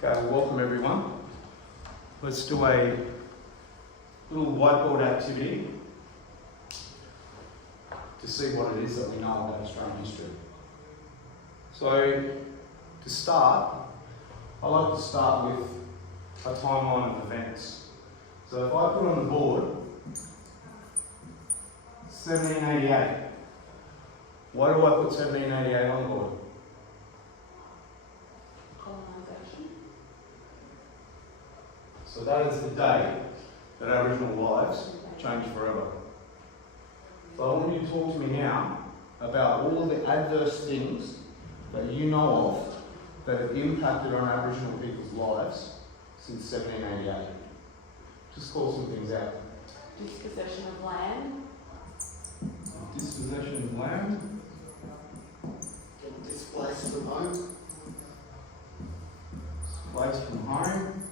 Okay, well, welcome everyone. Let's do a little whiteboard activity to see what it is that we know about Australian history. So, to start, I like to start with a timeline of events. So if I put on the board 1788, why do I put 1788 on the board? So that is the day that Aboriginal lives changed forever. So I want you to talk to me now about all of the adverse things that you know of that have impacted on Aboriginal people's lives since 1788. Just call some things out. Dispossession of land. Dispossession of land. Getting displaced from home. Displaced from home.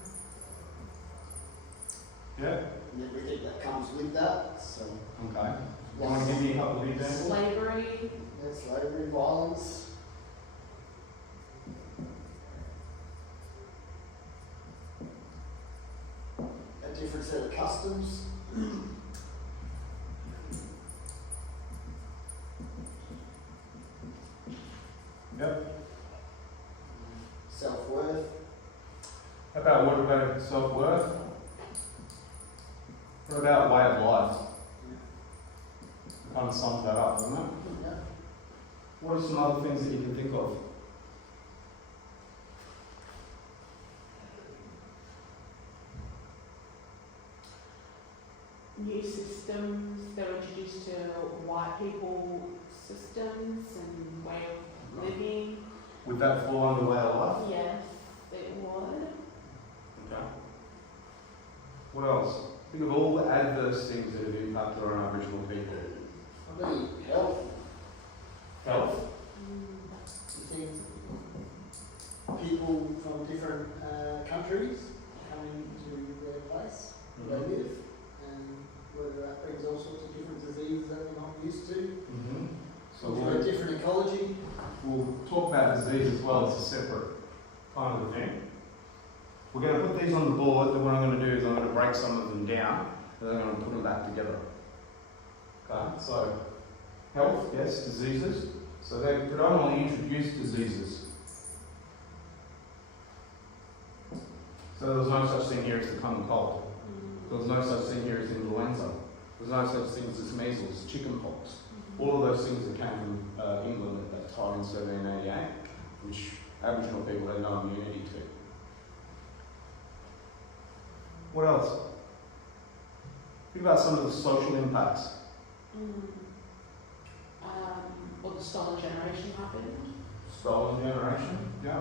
Yeah. And everything that comes with that. So, Okay. You want to give me a couple of examples? Slavery. yeah, slavery, violence. A different set of customs. Yep. Self-worth. What about self-worth? What about way of life? Kind of sums that up, doesn't it? Yeah. What are some other things that you can think of? New systems that were introduced to white people systems and way of living. Would that fall under way of life? Yes, it would. Okay. What else? Think of all the adverse things that have impacted on Aboriginal people. I mean, health. Health. You think people from different countries coming to their place where they live, and whether that brings all sorts of different diseases that we're not used to. So We've got a different ecology. we'll talk about disease as well as a separate kind of a thing. We're going to put these on the board, then what I'm going to do is I'm going to break some of them down, and then I'm going to put them back together. Okay, so health, yes, diseases. So they predominantly introduced diseases. So there was no such thing here as the common cold. There was no such thing here as influenza. There was no such things as measles, chickenpox. All of those things that came from England at that time in 1788, which Aboriginal people had no immunity to. What else? Think about some of the social impacts. Well, the stolen generation happened. Stolen generation, yeah.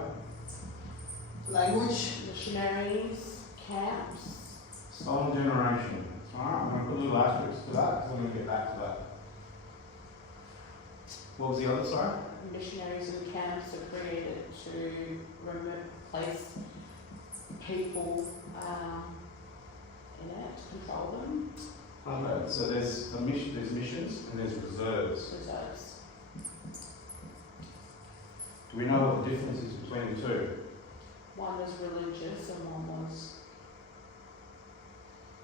Language. Missionaries, camps. Stolen generation. Alright, I'm going to put a little asterisk to that because I'm going to get back to that. What was the other side? Missionaries and camps are created to replace people in it, to control them. Okay, so there's missions and there's reserves. Reserves. Do we know what the difference is between the two? One was religious and one was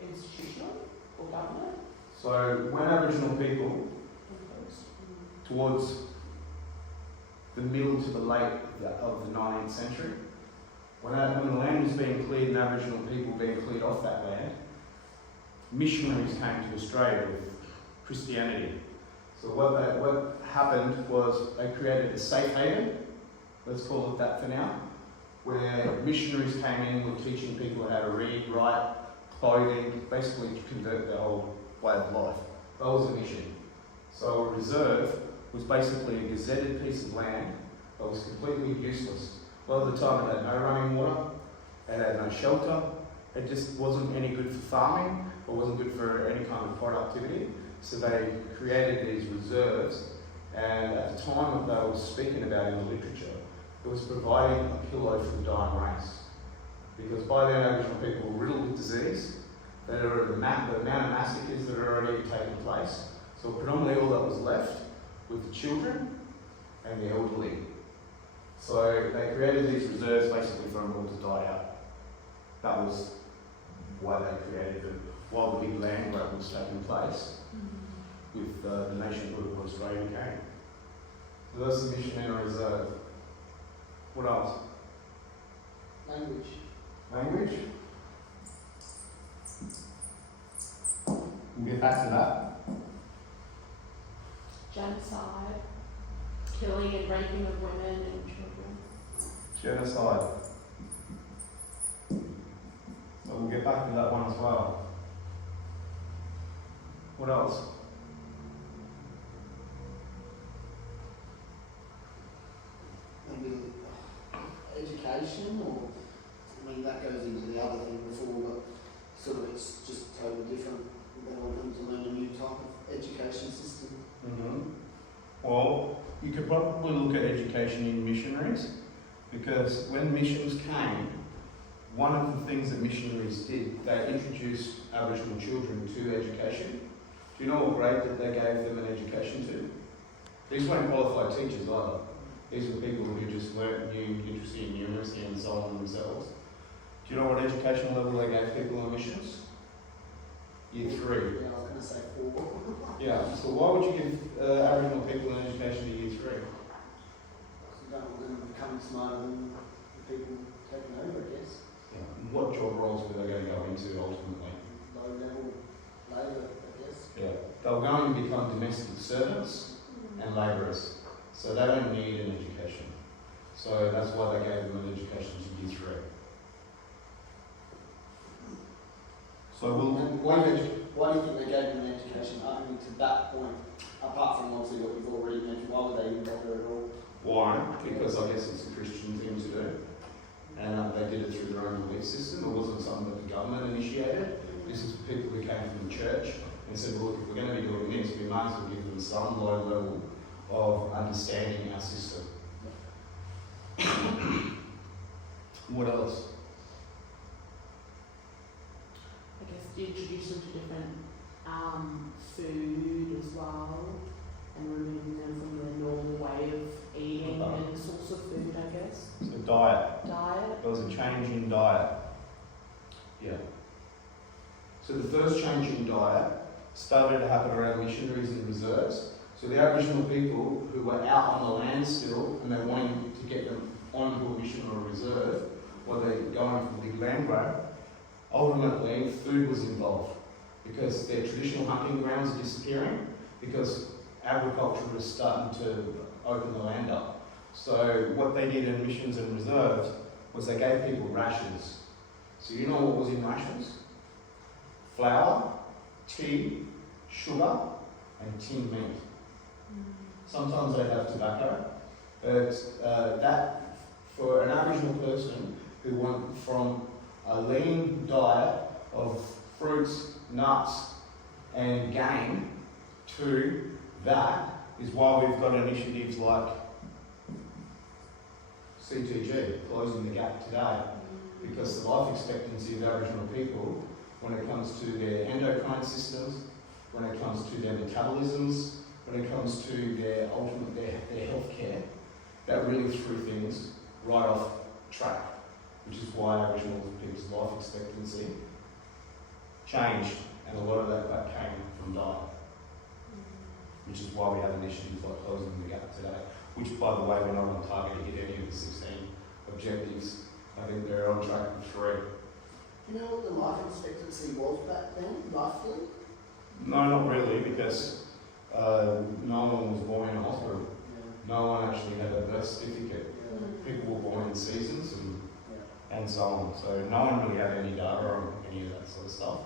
institutional or government. So when Aboriginal people, towards the middle to the late of the 19th century, when the land was being cleared and Aboriginal people being cleared off that land, missionaries came to Australia with Christianity. So what happened was they created a safe haven, let's call it that for now, where missionaries came in with teaching people how to read, write, clothing, basically to convert their whole way of life. That was a mission. So a reserve was basically a gazetted piece of land that was completely useless. A lot of the time it had no running water, it had no shelter, it just wasn't any good for farming, or wasn't good for any kind of productivity. So they created these reserves, and at the time that they were speaking about in the literature, it was providing a pillow for the dying race. Because by then Aboriginal people were riddled with disease, there were the amount of massacres that had already taken place. So predominantly all that was left with the children and the elderly. So they created these reserves basically for them all to die out. That was why they created them, while the big land grab was taking place with the nationhood of Australia came. So that's the missionary reserve. What else? Language. Language? We'll get back to that. Genocide, killing and raping of women and children. Genocide. So we'll get back to that one as well. What else? Maybe education, or I mean that goes into the other thing before, but sort of it's just totally different. They want them to learn a new type of education system. Well, you could probably look at education in missionaries, because when missions came, one of the things that missionaries did, they introduced Aboriginal children to education. Do you know what grade that they gave them an education to? These weren't qualified teachers either. These were people who just learnt new literacy and numeracy and so on themselves. Do you know what educational level they gave people on missions? Year 3. Yeah, I was going to say 4. Yeah, so why would you give Aboriginal people an education to Year 3? Because you don't want them becoming smarter than the people taking over, I guess. Yeah. What job roles were they going to go into ultimately? Low level labour, I guess. Yeah, they were going to become domestic servants and labourers, so they don't need an education. So that's why they gave them an education to Year 3. So Why do you think they gave them an education only to that point, apart from obviously what you've already mentioned? Why would they even bother at all? why? Because I guess it's a Christian thing to do, and they did it through their own belief system. It wasn't something that the government initiated. This is people who came from the church and said, well, look, if we're going to be doing this, we might as well give them some low level of understanding our system. What else? I guess you introduce them to different food as well, and removing them from their normal way of eating and source of food, I guess. So diet. Diet. There was a change in diet. Yeah. So the first change in diet started to happen around missionaries and reserves. So the Aboriginal people who were out on the land still, and they wanted to get them onto a mission or a reserve, while they're going for the big land grab, ultimately food was involved, because their traditional hunting grounds are disappearing, because agriculture was starting to open the land up. So what they did in missions and reserves was they gave people rations. So you know what was in rations? Flour, tea, sugar, and tinned meat. Sometimes they have tobacco, but that, for an Aboriginal person who went from a lean diet of fruits, nuts, and game to that is why we've got initiatives like CTG, Closing the Gap today, because the life expectancy of Aboriginal people, when it comes to their endocrine systems, when it comes to their metabolisms, when it comes to their health care, that really threw things right off track, which is why Aboriginal people's life expectancy changed, and a lot of that came from diet, which is why we have initiatives like Closing the Gap today, which, by the way, we're not on target to hit any of the 16 objectives. I think they're on track with 3. Do you know what the life expectancy was back then, roughly? No, not really, because no one was born in a hospital. Yeah. No one actually had a birth certificate. Yeah. People were born in seasons Yeah. and so on. So no one really had any data on any of that sort of stuff.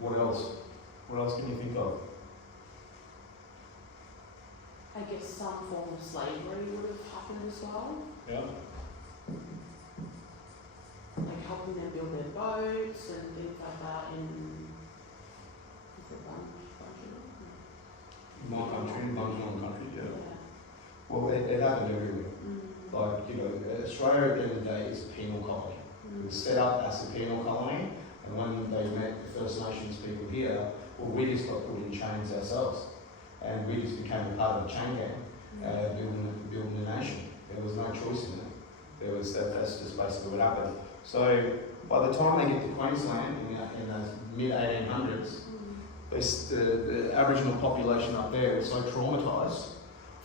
What else? What else can you think of? I guess some form of slavery would have happened as well, Yeah. like helping them build their boats and things like that in My country, Aboriginal country, yeah. Yeah. Well, it happened everywhere. Like, you know, Australia at the end of the day is a penal colony. It was set up as a penal colony, and when they met the First Nations people here, well, we just got put in chains ourselves. and we just became a part of the chain gang, building a nation. There was no choice in it. That's just basically what happened. So by the time they get to Queensland in the mid-1800s, the Aboriginal population up there was so traumatised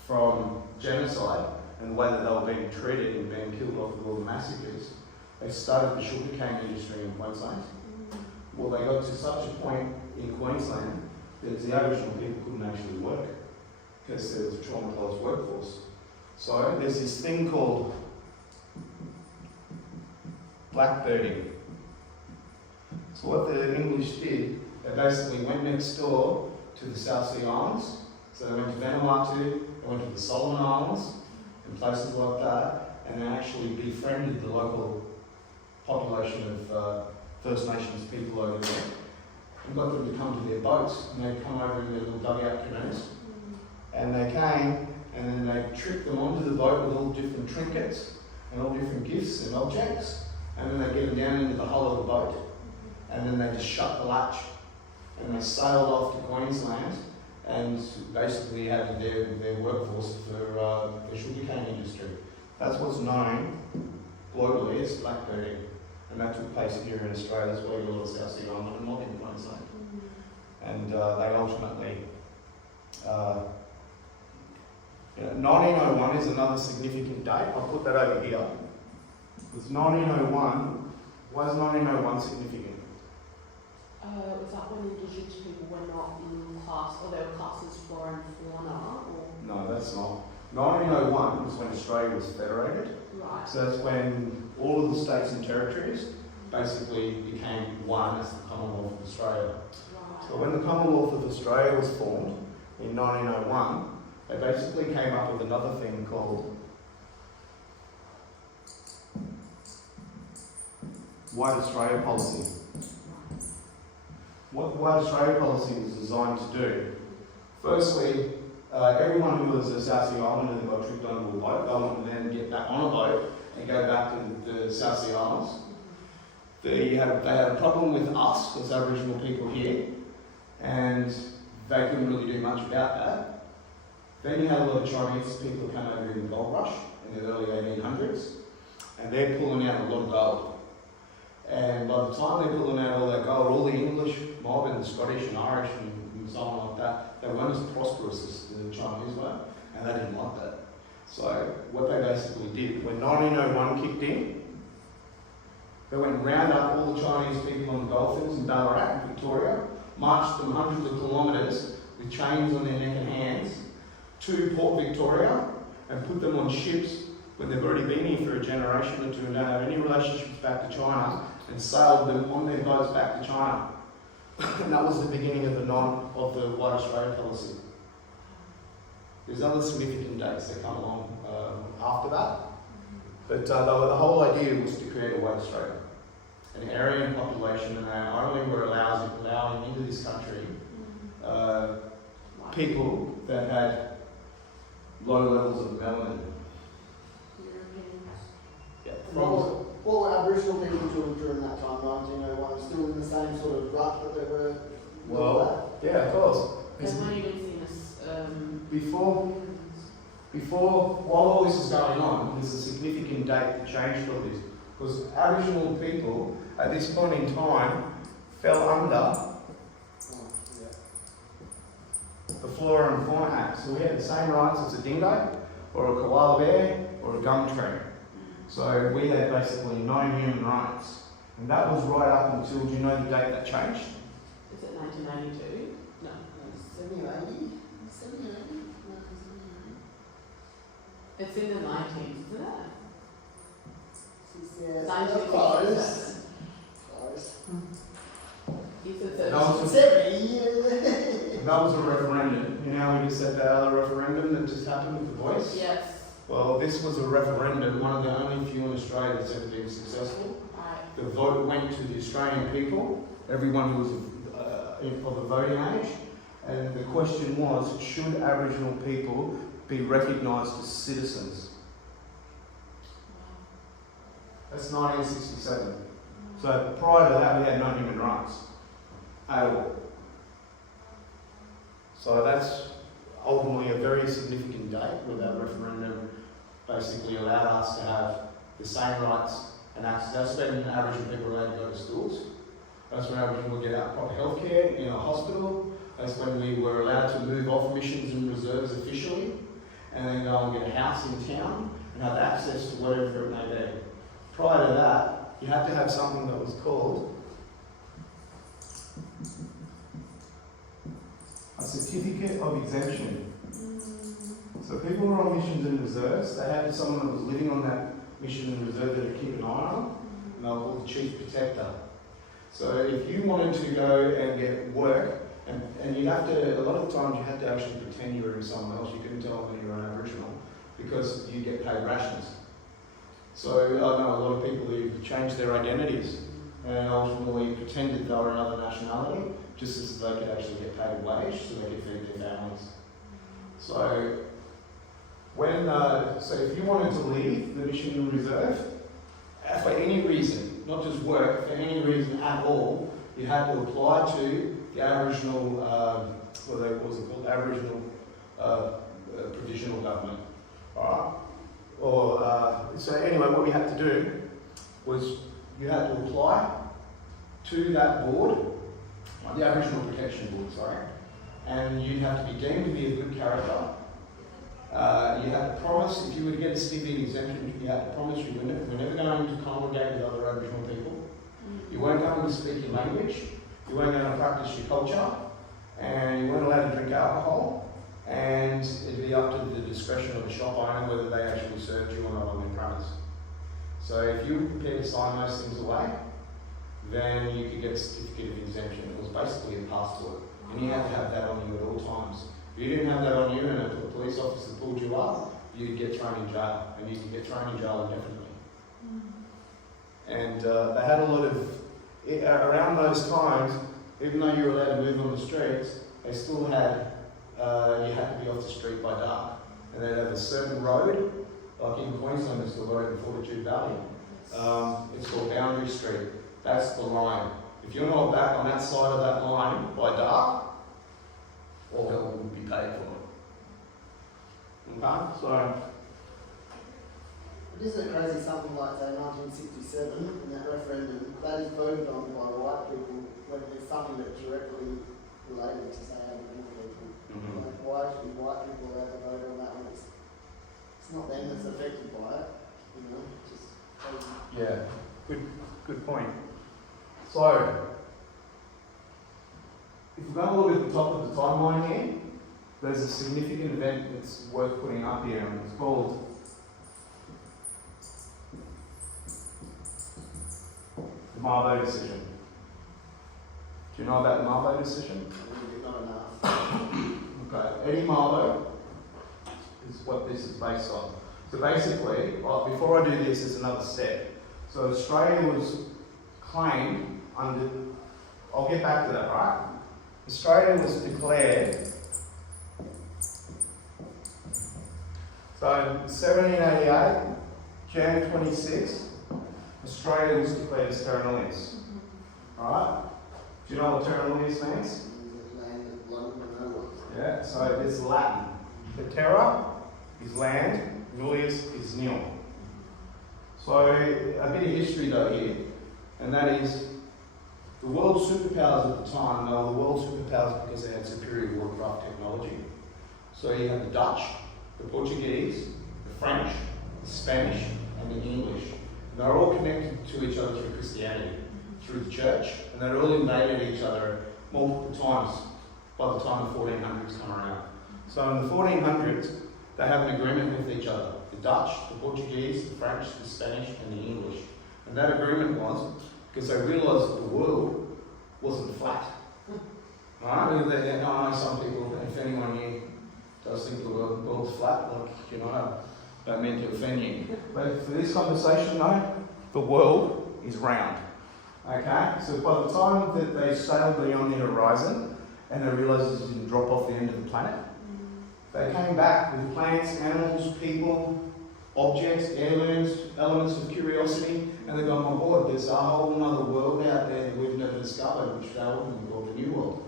from genocide and the way that they were being treated and being killed off with all the massacres, they started the sugarcane industry in Queensland. Well, they got to such a point in Queensland that the Aboriginal people couldn't actually work because there was a traumatised workforce. So there's this thing called blackbirding. So what the English did, they basically went next door to the South Sea Islands. So they went to Vanuatu, they went to the Solomon Islands, and places like that, and they actually befriended the local population of First Nations people over there, and got them to come to their boats, and they'd come over in their little dugout canoes, and they came, and then they tricked them onto the boat with all different trinkets, and all different gifts and objects, and then they get them down into the hull of the boat, and then they just shut the latch, and they sailed off to Queensland, and basically had their workforce for the sugarcane industry. That's what's known globally as blackbirding, and that took place here in Australia as well, all the South Sea Island and not in Queensland. And they ultimately, 1901 is another significant date. I'll put that over here. Because 1901, why is 1901 significant? Was that when Indigenous people were not in class, or they were classed as flora and fauna? Or? No, that's not. 1901 was when Australia was federated. Right. So that's when all of the states and territories basically became one as the Commonwealth of Australia. Right. So when the Commonwealth of Australia was formed in 1901, they basically came up with another thing called White Australia Policy. What the White Australia Policy was designed to do, firstly, everyone who was a South Sea Islander that got tricked onto a boat, they wanted to then get back on a boat and go back to the South Sea Islands. They had a problem with us as Aboriginal people here, and they couldn't really do much about that. Then you had a lot of Chinese people come over in the gold rush in the early 1800s, and they're pulling out a lot of gold. And by the time they're pulling out all that gold, all the English mob and the Scottish and Irish and so on like that, they weren't as prosperous as the Chinese were, and they didn't like that. So what they basically did, when 1901 kicked in, they went and round up all the Chinese people on the goldfields in Ballarat and Victoria, marched them hundreds of kilometres with chains on their neck and hands to Port Victoria, and put them on ships when they've already been here for a generation or two and don't have any relationships back to China, and sailed them on their boats back to China. And that was the beginning of the White Australia Policy. There's other significant dates that come along after that, but the whole idea was to create a White Australia, an Aryan population, and only were allowing into this country people that had low levels of melanin. Yeah, What were Aboriginal people doing during that time, 1901? Still in the same sort of rut that they were? Well, yeah, of course. They weren't even seen as Before, while all this is going on, there's a significant date that changed all this. Because Aboriginal people, at this point in time, fell under the Flora and Fauna Act. So we had the same rights as a dingo, or a koala bear, or a gum tree. So we had basically no human rights. And that was right up until, do you know the date that changed? Is it 1992? No. 1780? It's in the 90s, isn't it? Yeah, 1987. Close. Is it That was 70. That was a referendum. You know how we just said that other referendum that just happened with the voice? Yes. Well, this was a referendum, one of the only few in Australia that's ever been successful. Right. The vote went to the Australian people, everyone who was of the voting age, and the question was, should Aboriginal people be recognised as citizens? That's 1967. So prior to that, we had no human rights at all. So that's ultimately a very significant date where that referendum basically allowed us to have the same rights and access. That's when Aboriginal people were allowed to go to schools. That's when Aboriginal would get out proper healthcare in a hospital. That's when we were allowed to move off missions and reserves officially, and then go and get a house in town and have access to whatever it may be. Prior to that, you had to have something that was called a certificate of exemption. So people were on missions and reserves, they had someone that was living on that mission and reserve that would keep an eye on them, and they were called the chief protector. So if you wanted to go and get work, and you have to, a lot of times you had to actually pretend you were someone else, you couldn't tell them that you were an Aboriginal, because you get paid rations. So I know a lot of people who changed their identities and ultimately pretended they were another nationality, just as they could actually get paid a wage so they could feed their families. So so if you wanted to leave the mission and reserve, for any reason, not just work, for any reason at all, you had to apply to the Aboriginal, what was it called? Aboriginal Provisional Government. Alright? So anyway, what we had to do was you had to apply to that board, the Aboriginal Protection Board, sorry, and you'd have to be deemed to be a good character. You had to promise, if you were to get a CB exemption, you had to promise you were never going to congregate with other Aboriginal people. You weren't going to speak your language. You weren't going to practice your culture. And you weren't allowed to drink alcohol. And it'd be up to the discretion of the shop owner whether they actually served you or not on their premise. So if you were prepared to sign those things away, then you could get a certificate of exemption. It was basically a passport. And you had to have that on you at all times. If you didn't have that on you and a police officer pulled you up, you'd get thrown in jail, and you could get thrown in jail indefinitely. And they had a lot of, around those times, even though you were allowed to move on the streets, they still had, you had to be off the street by dark. And they'd have a certain road, like in Queensland, there's the road in Fortitude Valley. It's called Boundary Street. That's the line. If you're not back on that side of that line by dark, all hell would be paid for. Okay, so. Isn't it crazy something like, say, 1967, and that referendum, that is voted on by white people when there's something that's directly related to, say, Aboriginal people. Like, why should white people allowed to vote on that one? It's not them that's affected by it, you know, just crazy. Yeah, good point. So, if we're going to look at the top of the timeline here, there's a significant event that's worth putting up here, and it's called the Mabo decision. Do you know about the Mabo decision? Not enough. Okay, Eddie Mabo is what this is based on. So basically, before I do this, there's another step. So Australia was claimed under, I'll get back to that, right? Australia was declared, so in 1788, Jan 26, Australia was declared as terra nullius. Alright? Do you know what terra nullius means? Yeah, so it's Latin. The terra is land, nullius is nil. So a bit of history though here, and that is the world superpowers at the time. They were the world superpowers because they had superior warcraft technology. So you had the Dutch, the Portuguese, the French, the Spanish, and the English. And they were all connected to each other through Christianity, through the church, and they all invaded each other multiple times by the time the 1400s come around. So in the 1400s, they have an agreement with each other. The Dutch, the Portuguese, the French, the Spanish, and the English. And that agreement was because they realised that the world wasn't flat. Right? I know some people, if anyone here does think the world's flat, like, you know, I don't mean to offend you. But for this conversation, though, the world is round. Okay? So by the time that they sailed beyond the horizon and they realised it didn't drop off the end of the planet, they came back with plants, animals, people, objects, heirlooms, elements of curiosity, and they go, oh my God, there's a whole other world out there that we've never discovered, which they often call the New World.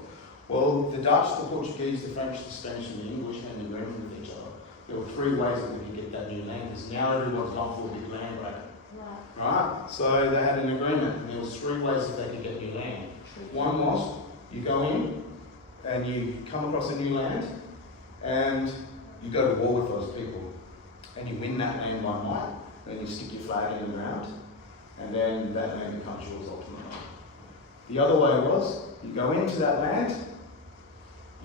Well, the Dutch, the Portuguese, the French, the Spanish and the English had an agreement with each other. There were three ways that we could get that new land, because now everyone's gone for a big land grab. Right? So they had an agreement, and there was three ways that they could get new land. One was, you go in, and you come across a new land, and you go to war with those people. And you win that land by might, then you stick your flag in the ground, and then that land becomes yours ultimately. The other way was, you go into that land,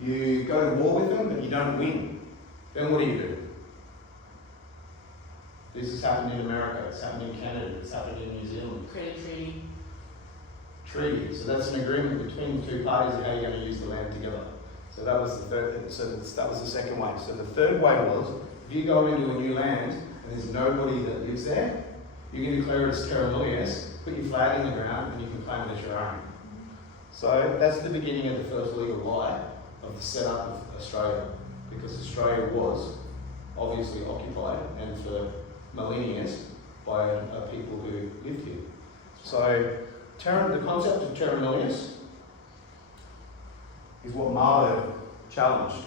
you go to war with them, but you don't win. Then what do? This has happened in America, it's happened in Canada, it's happened in New Zealand. Create a treaty. Treaty. So that's an agreement between the two parties of how you're going to use the land together. So that was the third thing. So that was the second way. So the third way was, if you go into a new land and there's nobody that lives there, you can declare it as terra nullius, put your flag in the ground, and you can claim it as your own. So that's the beginning of the first legal lie of the setup of Australia, because Australia was obviously occupied and for millennia by people who lived here. So the concept of terra nullius is what Mabo challenged.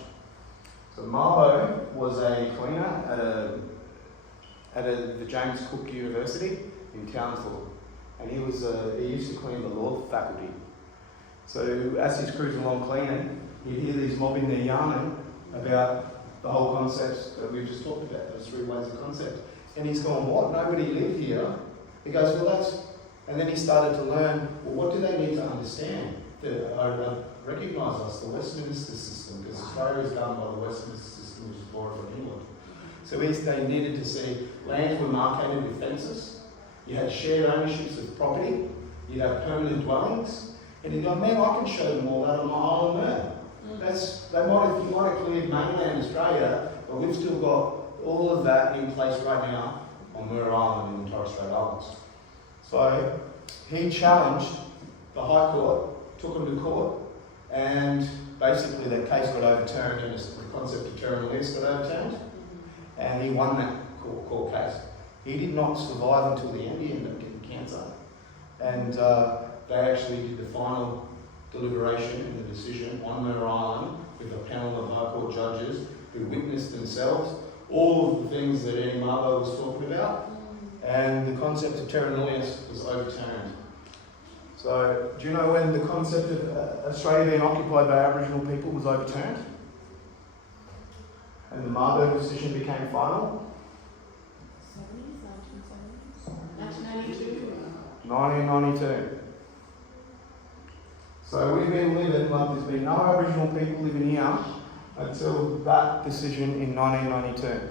So Mabo was a cleaner at the James Cook University in Townsville, and he used to clean the law faculty. So as he's cruising along cleaning, he'd hear these mob in there yarning about the whole concept that we've just talked about, those three ways of concept. And he's gone, what? Nobody lived here. He goes, well, that's... And then he started to learn, well, what do they need to understand? To recognise us, the Westminster system, because Australia is governed by the Westminster system, which is borrowed from England. So they needed to see lands were marcated with fences, you had shared ownerships of property, you'd have permanent dwellings, and he'd go, man, I can show them all that on my island there. You might have cleared mainland Australia, but we've still got all of that in place right now on Muir Island and the Torres Strait Islands. So he challenged the High Court, took him to court, and basically that case got overturned and the concept of terra nullius got overturned, and he won that court case. He did not survive until the end. He ended up getting cancer, and they actually did the final deliberation in the decision on Muir Island with a panel of High Court judges who witnessed themselves all of the things that Eddie Mabo was talking about, and the concept of terra nullius was overturned. So, do you know when the concept of Australia being occupied by Aboriginal people was overturned? And the Mabo decision became final? 1992. 1992. So we've been living like there's been no Aboriginal people living here until that decision in 1992.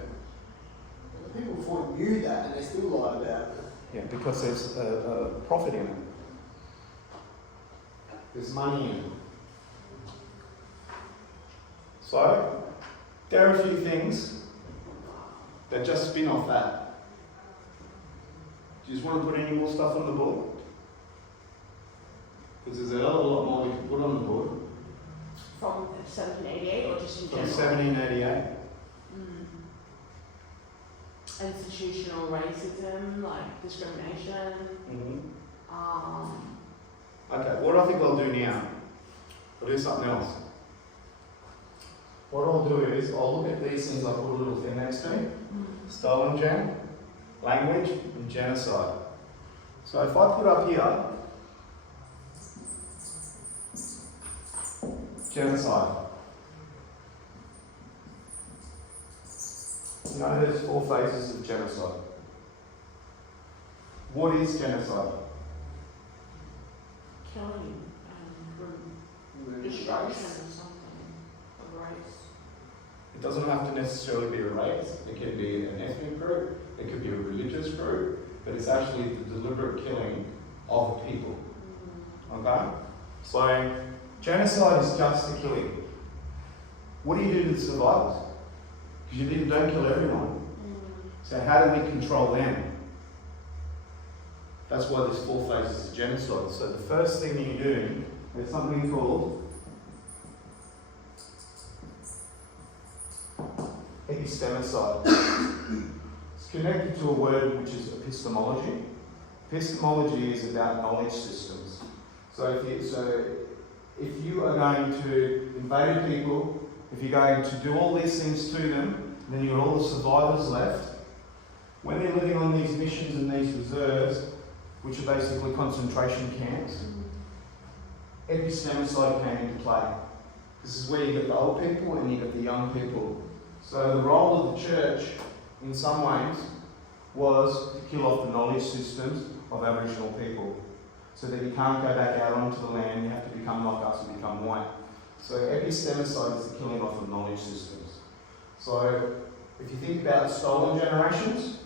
People before knew that and they still lied about it. Yeah, because there's a profit in it. There's money in it. So, there are a few things that just spin off that. Do you just want to put any more stuff on the board? Because there's a hell of a lot more we can put on the board. From 1788 or just in From general? 1788. Institutional racism, like discrimination. Okay, what I think I'll do now, I'll do something else. What I'll do is, I'll look at these things, I'll put a little thing next to me. Stolen gen, language, and genocide. So if I put up here, genocide. You know, there's four phases of genocide. What is genocide? Killing, destruction or something of race. It doesn't have to necessarily be a race. It can be an ethnic group, it could be a religious group, but it's actually the deliberate killing of a people. Okay? So, genocide is just the killing. What do you do to the survivors? Because you don't kill everyone. So how do we control them? That's why there's four phases of genocide. So the first thing that you do is something called epistemicide. It's connected to a word which is epistemology. Epistemology is about knowledge systems. So if you are going to invade people, if you're going to do all these things to them, then you've got all the survivors left. When they're living on these missions and these reserves, which are basically concentration camps, epistemicide came into play. This is where you get the old people and you get the young people. So the role of the church, in some ways, was to kill off the knowledge systems of Aboriginal people. So that you can't go back out onto the land, you have to become like us and become white. So epistemicide is the killing off of knowledge systems. So if you think about stolen generations,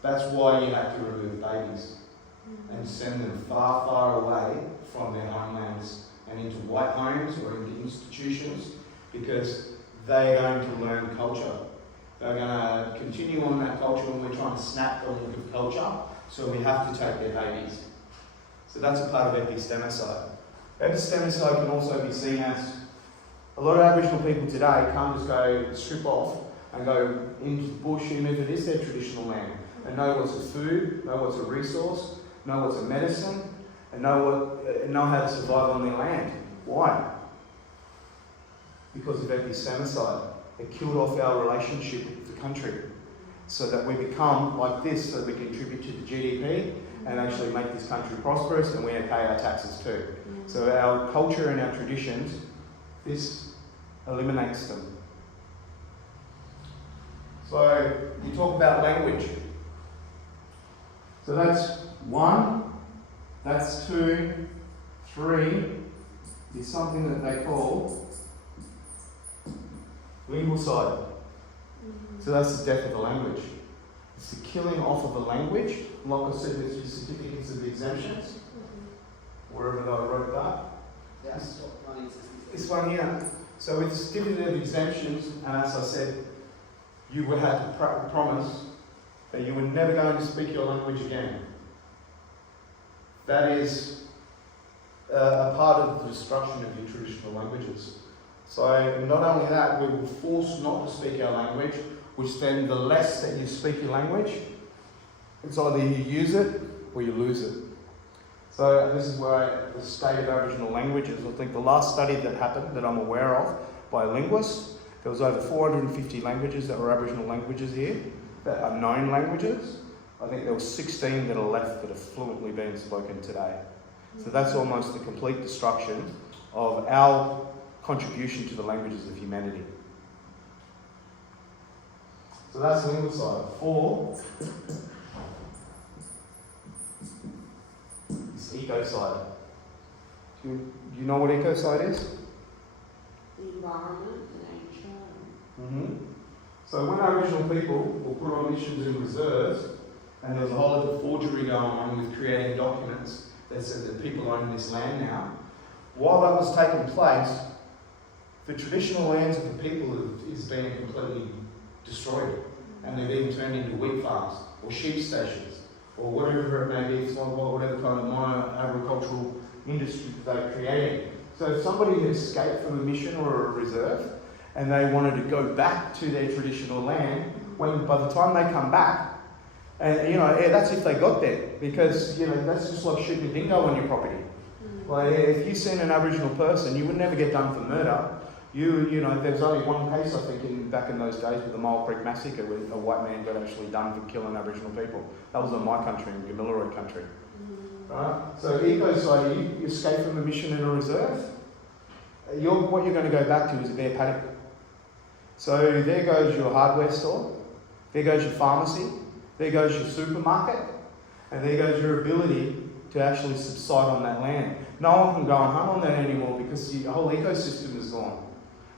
that's why you have to remove babies and send them far, far away from their homelands and into white homes or into institutions, because they're going to learn culture. They're going to continue on that culture, and we're trying to snap the link of culture, so we have to take their babies. So that's a part of epistemicide. Epistemicide can also be seen as a lot of Aboriginal people today can't just go strip off and go into the bush, even if it is their traditional land, and know what's a food, know what's a resource, know what's a medicine, and know how to survive on their land. Why? Because of epistemicide. It killed off our relationship with the country, so that we become like this, so we contribute to the GDP and actually make this country prosperous, and we pay our taxes too. So our culture and our traditions, this eliminates them. So you talk about language. So that's 1, that's 2, 3 is something that they call linguicide. So that's the death of the language. It's the killing off of the language. Like I said, there's your certificates of exemptions, wherever they wrote that. That's what 1967. This one here. So with the certificate of exemptions, and as I said, you would have to promise that you were never going to speak your language again. That is a part of the destruction of your traditional languages. So not only that, we will force not to speak our language, which then the less that you speak your language, it's either you use it or you lose it. So this is where the state of Aboriginal languages, I think the last study that happened that I'm aware of by linguists, there was over 450 languages that were Aboriginal languages here, that are known languages. I think there were 16 that are left that are fluently being spoken today. So that's almost the complete destruction of our contribution to the languages of humanity. So that's linguicide. 4 is ecocide. Do you know what ecocide is? The environment, the nature. So when Aboriginal people were put on missions in reserves, and there was a whole lot of forgery going on with creating documents that said that people own this land now, while that was taking place, the traditional lands of the people is being completely destroyed, and they're being turned into wheat farms or sheep stations or whatever it may be. It's like whatever kind of mono-agricultural industry that they're creating. So if somebody had escaped from a mission or a reserve and they wanted to go back to their traditional land, when by the time they come back, and that's if they got there, because that's just like shooting a dingo on your property. Like if you seen an Aboriginal person, you would never get done for murder. There's only one case, I think, back in those days with the Mole Creek Massacre, where a white man got actually done for killing Aboriginal people. That was in my country, in Gamilaroi country. Right? So ecocide, you escape from a mission in a reserve, what you're going to go back to is a bare paddock. So there goes your hardware store, there goes your pharmacy, there goes your supermarket, and there goes your ability to actually subside on that land. No one can go and hunt on that anymore because the whole ecosystem is gone.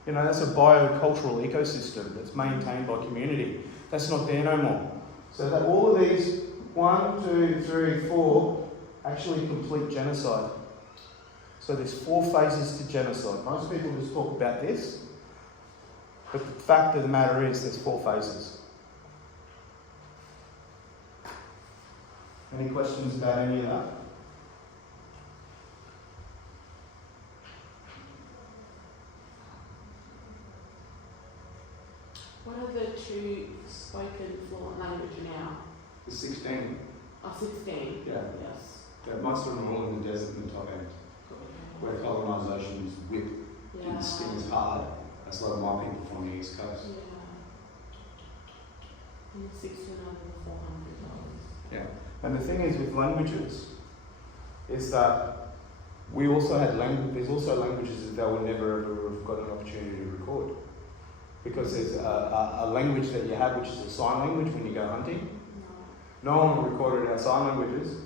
That's a biocultural ecosystem that's maintained by community. That's not there no more. So that all of these, 1, 2, 3, 4, actually complete genocide. So there's 4 phases to genocide. Most people just talk about this, but the fact of the matter is there's 4 phases. Any questions about any of that? What are the 2 spoken fluent language now? The 16. Oh, 16. Yeah. Yes. Most of them are all in the desert and the top end, where colonisation is whip, Yeah. and stings hard. That's a lot of my people from the East Coast. Yeah. And $600 to $400. Yeah. And the thing is with languages, is that we also had there's also languages that they will never ever have got an opportunity to record. Because there's a language that you have which is a sign language when you go hunting. No one recorded our sign languages,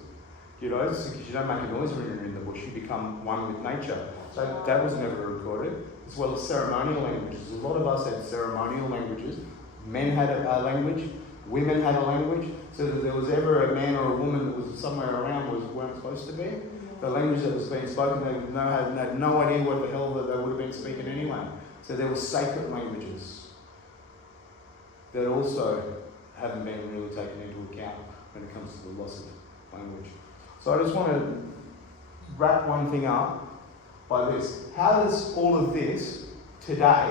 you know, because you don't make a noise when you're in the bush, you become one with nature. So that was never recorded, as well as ceremonial languages. A lot of us had ceremonial languages. Men had a language, women had a language, so that if there was ever a man or a woman that was somewhere around weren't supposed to be, the language that was being spoken, they had no idea what the hell that they would have been speaking anyway. So there were sacred languages that also haven't been really taken into account when it comes to the loss of language. So I just want to wrap one thing up by this. How does all of this today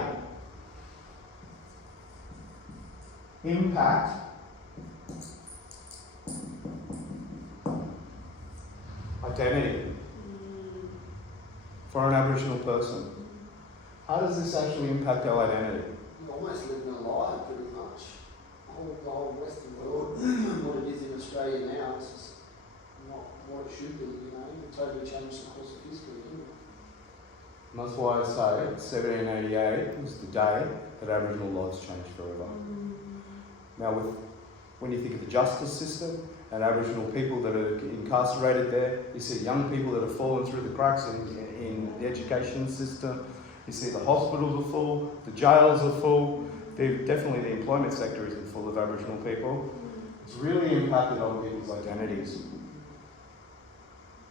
impact identity for an Aboriginal person? How does this actually impact our identity? You're almost living a lie, pretty much. The whole Western world, what it is in Australia now, is just not what it should be, you know. It totally changed the course of history, didn't it? And that's why I say 1788 was the day that Aboriginal laws changed forever. Now, when you think of the justice system and Aboriginal people that are incarcerated there, you see young people that have fallen through the cracks in the education system. You see the hospitals are full, the jails are full. Definitely the employment sector isn't full of Aboriginal people. It's really impacted on people's identities.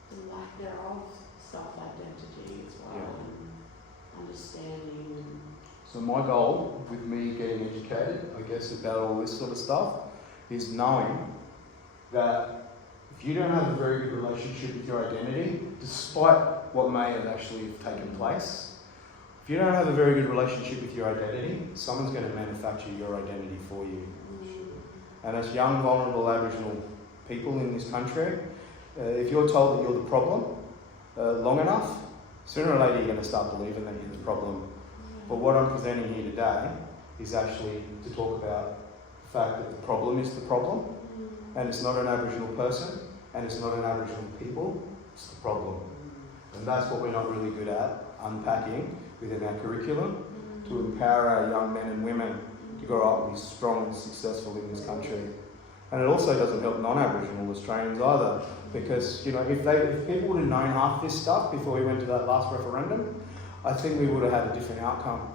The lack thereof self-identity as well, Yeah. and understanding. So my goal with me getting educated, I guess, about all this sort of stuff, is knowing that if you don't have a very good relationship with your identity, despite what may have actually taken place, if you don't have a very good relationship with your identity, someone's going to manufacture your identity for you. And as young, vulnerable Aboriginal people in this country, if you're told that you're the problem long enough, sooner or later you're going to start believing that you're the problem. But what I'm presenting here today is actually to talk about the fact that the problem is the problem, and it's not an Aboriginal person, and it's not an Aboriginal people, it's the problem. And that's what we're not really good at unpacking within our curriculum to empower our young men and women to grow up and be strong and successful in this country. And it also doesn't help non-Aboriginal Australians either, because, you know, if people would have known half this stuff before we went to that last referendum, I think we would have had a different outcome.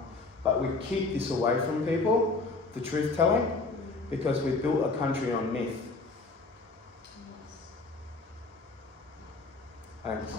But we keep this away from people, the truth telling, because we built a country on myth. Thanks.